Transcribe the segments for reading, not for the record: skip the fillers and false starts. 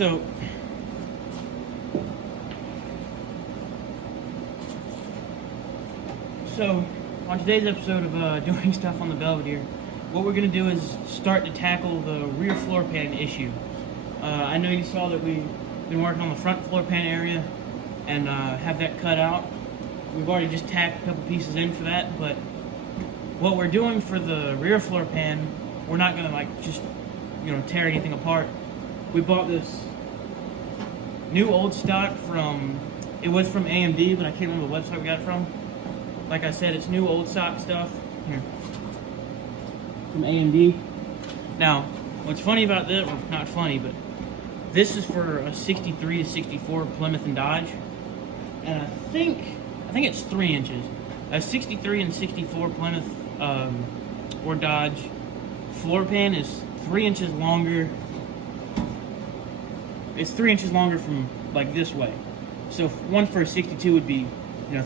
So, on today's episode of doing stuff on the Belvedere, what we're going to do is start to tackle the rear floor pan issue. I know you saw that we've been working on the front floor pan area and have that cut out. We've already just tacked a couple pieces in for that, but what we're doing for the rear floor pan, we're not going to just tear anything apart. We bought this new old stock it was from AMD, but I can't remember the website we got it from. Like I said, it's new old stock stuff here from AMD. Now, what's funny about this, well, not funny, but this is for a 63 to 64 Plymouth and Dodge, and I think it's 3 inches. A 63 and 64 Plymouth or Dodge floor pan is 3 inches longer. It's 3 inches longer from like this way. So one for a 62 would be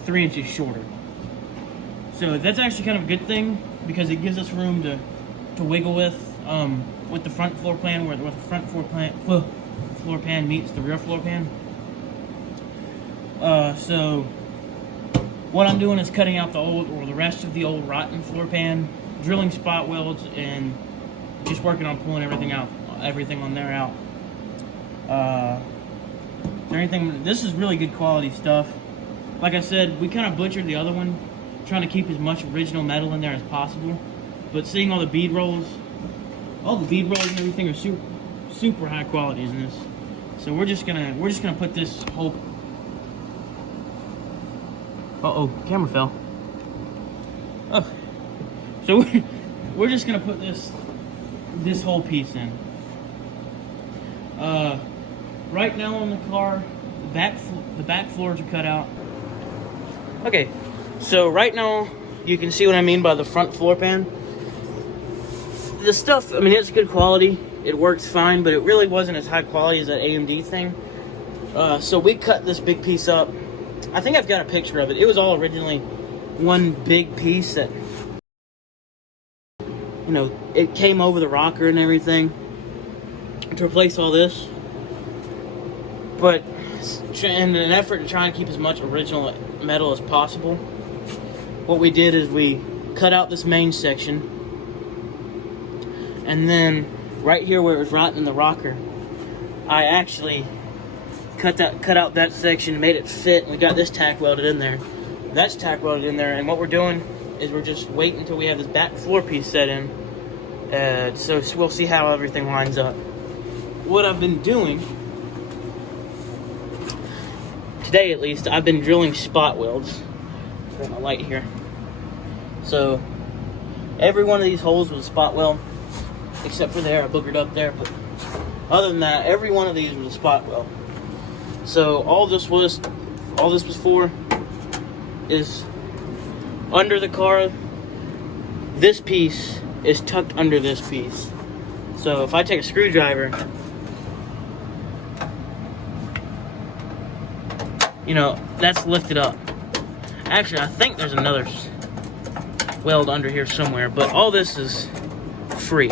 3 inches shorter. So that's actually kind of a good thing because it gives us room to wiggle with the front floor pan, where the front floor pan meets the rear floor pan. So what I'm doing is cutting out the rest of the old rotten floor pan, drilling spot welds, and just working on pulling everything on there out. This is really good quality stuff. Like I said, we kind of butchered the other one, trying to keep as much original metal in there as possible. But seeing all the bead rolls and everything are super high quality in this. So we're just gonna put this whole. Camera fell. Oh, so we're just gonna put this whole piece in. Right now on the car, the back floors are cut out. Okay, so right now you can see what I mean by the front floor pan. The stuff, I mean, it's good quality. It works fine, but it really wasn't as high quality as that AMD thing. So we cut this big piece up. I think I've got a picture of it. It was all originally one big piece that, it came over the rocker and everything to replace all this. But in an effort to try and keep as much original metal as possible, what we did is we cut out this main section, and then right here where it was rotting in the rocker, I actually cut out that section, made it fit, and we got this tack welded in there. That's tack welded in there, and what we're doing is we're just waiting until we have this back floor piece set in, so we'll see how everything lines up. What I've been doing today, at least, I've been drilling spot welds. Got my light here. So every one of these holes was a spot weld, except for there, I boogered up there. But other than that, every one of these was a spot weld. So all this was for is under the car. This piece is tucked under this piece. So if I take a screwdriver, that's lifted up. Actually, I think there's another weld under here somewhere, but all this is free.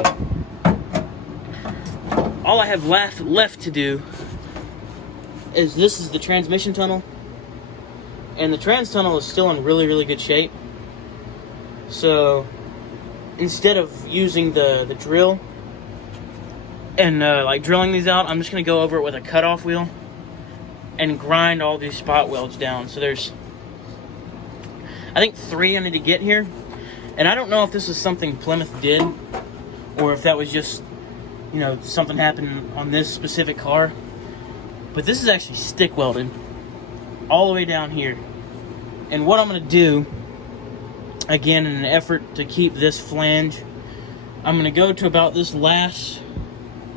All I have left to do is this is the transmission tunnel, and the trans tunnel is still in really, really good shape. So instead of using the drill and drilling these out, I'm just gonna go over it with a cutoff wheel and grind all these spot welds down. So there's, I think, 3 I need to get here. And I don't know if this is something Plymouth did, or if that was just, something happened on this specific car. But this is actually stick welded all the way down here. And what I'm going to do, again, in an effort to keep this flange, I'm going to go to about this last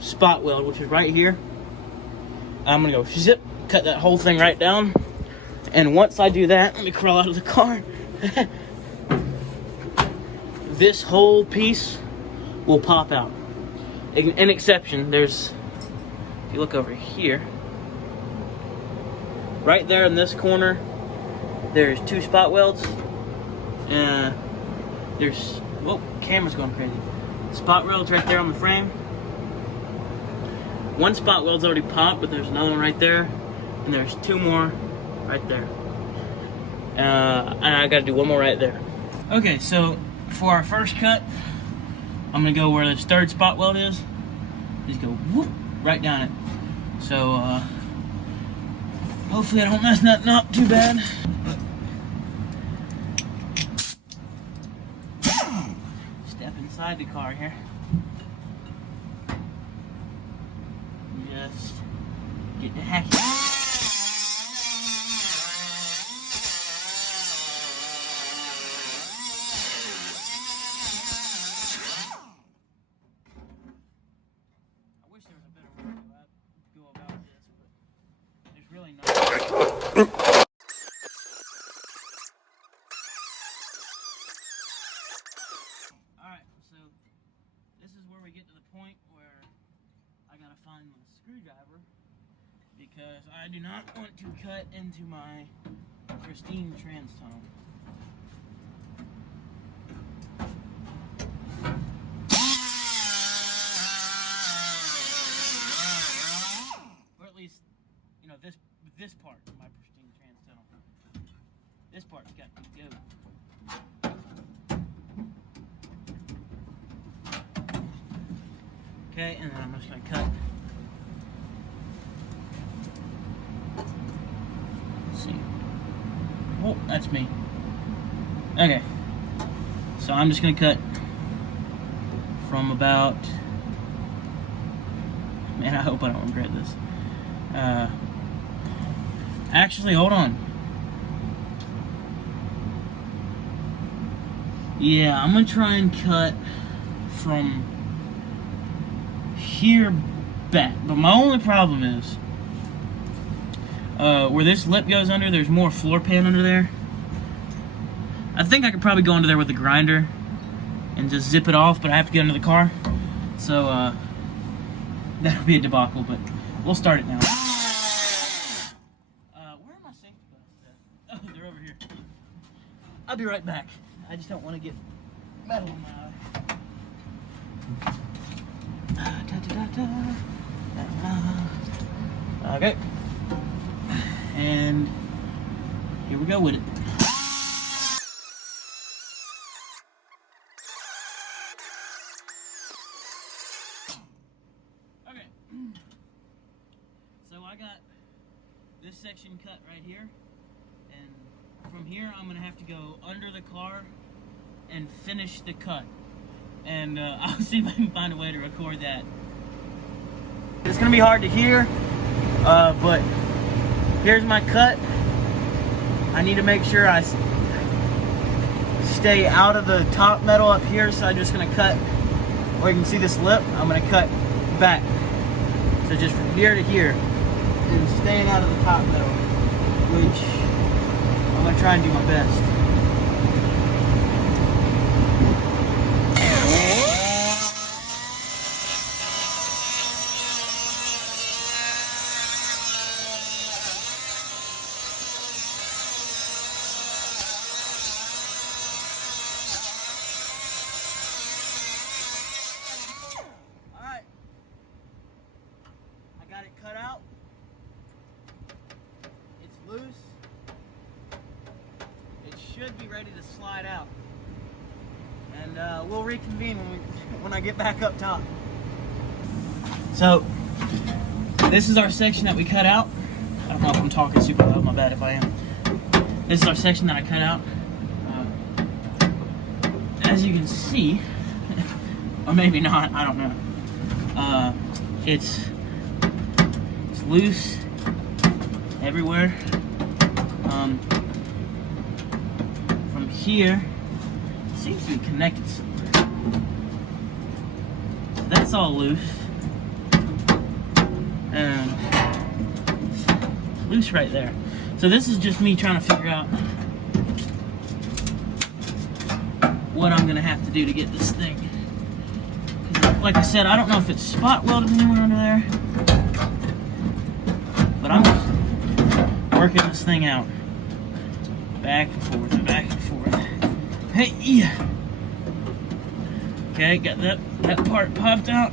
spot weld, which is right here. I'm going to go zip, cut that whole thing right down. And once I do that, let me crawl out of the car. This whole piece will pop out. An exception, there's, if you look over here, right there in this corner, there's 2 spot welds. There's, whoa, camera's going crazy. Spot welds right there on the frame. one spot weld's already popped, but there's another one right there, and there's 2 more right there. And I gotta do 1 more right there. Okay, so for our first cut, I'm gonna go where this 3rd spot weld is. Just go whoop, right down it. So hopefully I don't mess nothing up too bad. Step inside the car here. Just get the heck out. I wish there was a better way to go about this, but there's really not. Alright, so this is where we get to the point where I gotta find my screwdriver, because I do not want to cut into my pristine trans tunnel. Or at least, you know, this part of my pristine trans tunnel. This part's got to go. Okay, and then I'm just gonna cut. Let's see. Oh, that's me. Okay. So I'm just gonna cut from about. Man, I hope I don't regret this. Actually, hold on. Yeah, I'm gonna try and cut from here back, but my only problem is where this lip goes under, there's more floor pan under there. I think I could probably go under there with the grinder and just zip it off, but I have to get under the car, so that'll be a debacle, but we'll start it now. Where are my safety belts at? Oh, they're over here. I'll be right back. I just don't want to get metal in my eye. Okay, and here we go with it. Okay, so I got this section cut right here, and from here I'm gonna have to go under the car and finish the cut. And I'll see if I can find a way to record that. It's gonna be hard to hear, but here's my cut. I need to make sure I stay out of the top metal up here, so I'm just gonna cut, or you can see this lip, I'm gonna cut back. So just from here to here, and staying out of the top metal, which I'm gonna try and do my best. Cut out. It's loose. It should be ready to slide out. And we'll reconvene when I get back up top. So this is our section that we cut out. I don't know if I'm talking super loud, my bad if I am. This is our section that I cut out. As you can see, or maybe not, I don't know. It's loose everywhere. From here, it seems to be connected somewhere. So that's all loose. And it's loose right there. So this is just me trying to figure out what I'm gonna have to do to get this thing. Like I said, I don't know if it's spot welded anywhere under there, but I'm just working this thing out. Back and forth, back and forth. Hey, yeah. Okay, got that part popped out.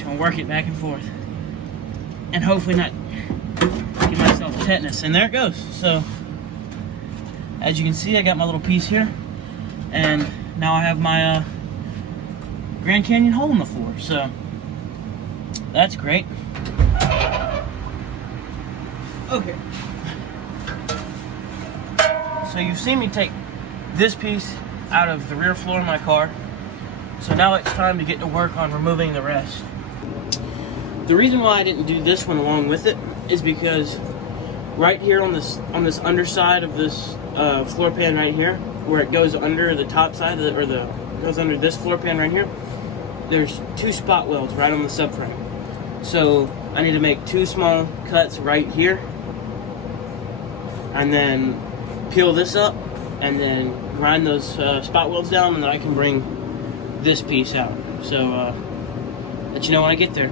Just gonna work it back and forth, and hopefully not give myself tetanus. And there it goes. So, as you can see, I got my little piece here, and now I have my Grand Canyon hole in the floor. So that's great. Okay. So you've seen me take this piece out of the rear floor of my car. So now it's time to get to work on removing the rest. The reason why I didn't do this one along with it is because right here on this underside of this floor pan right here, where it goes under the top side of goes under this floor pan right here, there's 2 spot welds right on the subframe. So I need to make 2 small cuts right here, and then peel this up, and then grind those spot welds down, and then I can bring this piece out. So let you know when I get there.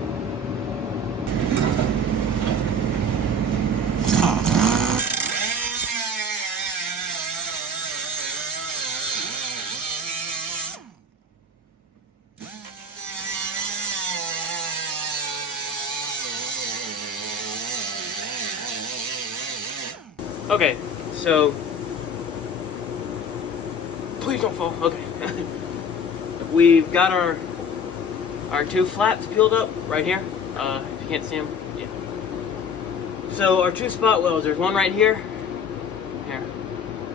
Okay, so please don't fall. Okay. We've got our 2 flaps peeled up right here. If you can't see them, yeah. So our 2 spot welds, there's one right here. Here.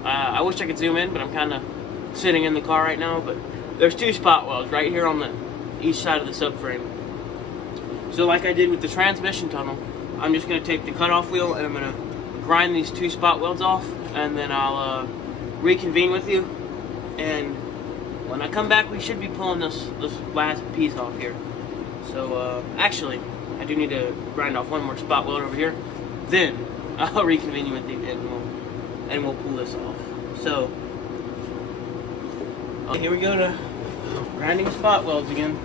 I wish I could zoom in, but I'm kind of sitting in the car right now. But there's 2 spot welds right here on the each side of the subframe. So like I did with the transmission tunnel, I'm just going to take the cutoff wheel and I'm going to grind these 2 spot welds off, and then I'll reconvene with you. And when I come back, we should be pulling this last piece off here. So actually, I do need to grind off one more spot weld over here. Then I'll reconvene with you, and we'll pull this off. So here we go to grinding spot welds again.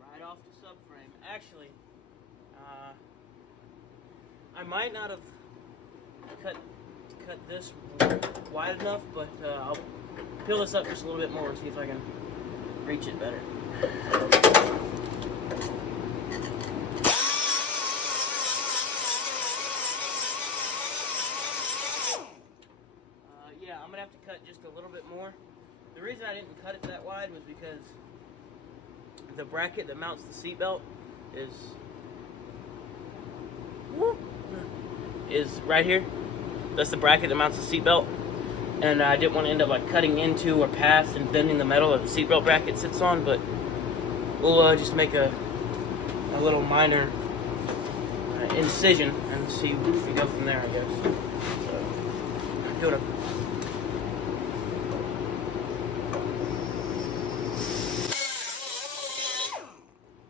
Right off the subframe. Actually, I might not have cut this wide enough, but I'll peel this up just a little bit more and see if I can reach it better. Yeah, I'm gonna have to cut just a little bit more. The reason I didn't cut it that wide was because the bracket that mounts the seatbelt is right here. That's the bracket that mounts the seatbelt, and I didn't want to end up like cutting into or past and bending the metal that the seatbelt bracket sits on. But we'll just make a little minor incision and see if we go from there, I guess. So, do it.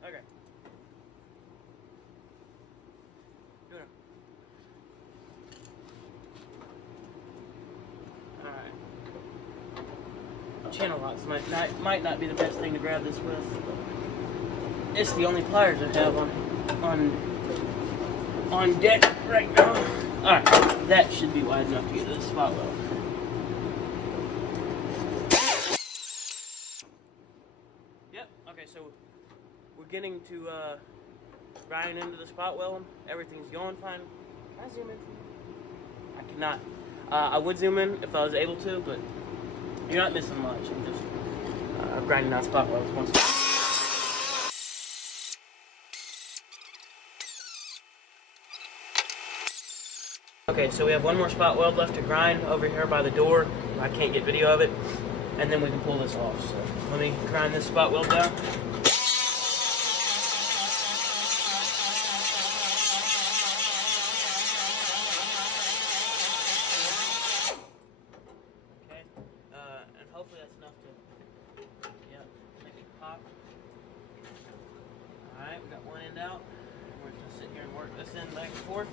Okay. Do it. Channel locks might not be the best thing to grab this with. It's the only pliers I have on deck right now. Alright, that should be wide enough to get to the spot weld. Yep, okay, so we're getting to grind into the spot weld. Everything's going fine. Can I zoom in? I cannot. I would zoom in if I was able to, but you're not missing much. I'm just grinding out spot welds once. Okay, so we have one more spot weld left to grind over here by the door. I can't get video of it, and then we can pull this off. So let me grind this spot weld down. Hopefully that's enough to, make it pop. Alright, we got one end out. We're just gonna sit here and work this end back and forth.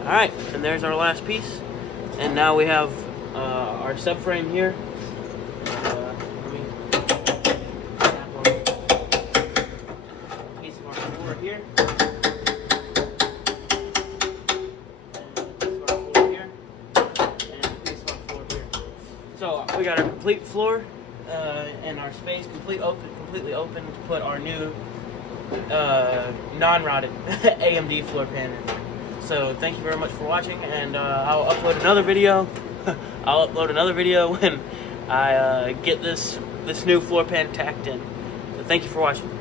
Alright, and there's our last piece. And now we have our subframe here. Let me tap on a piece of our floor here. So we got our complete floor and our space completely open to put our new non-rotted AMD floor pan in. So thank you very much for watching, and I'll upload another video. I'll upload another video when I get this new floor pan tacked in. So thank you for watching.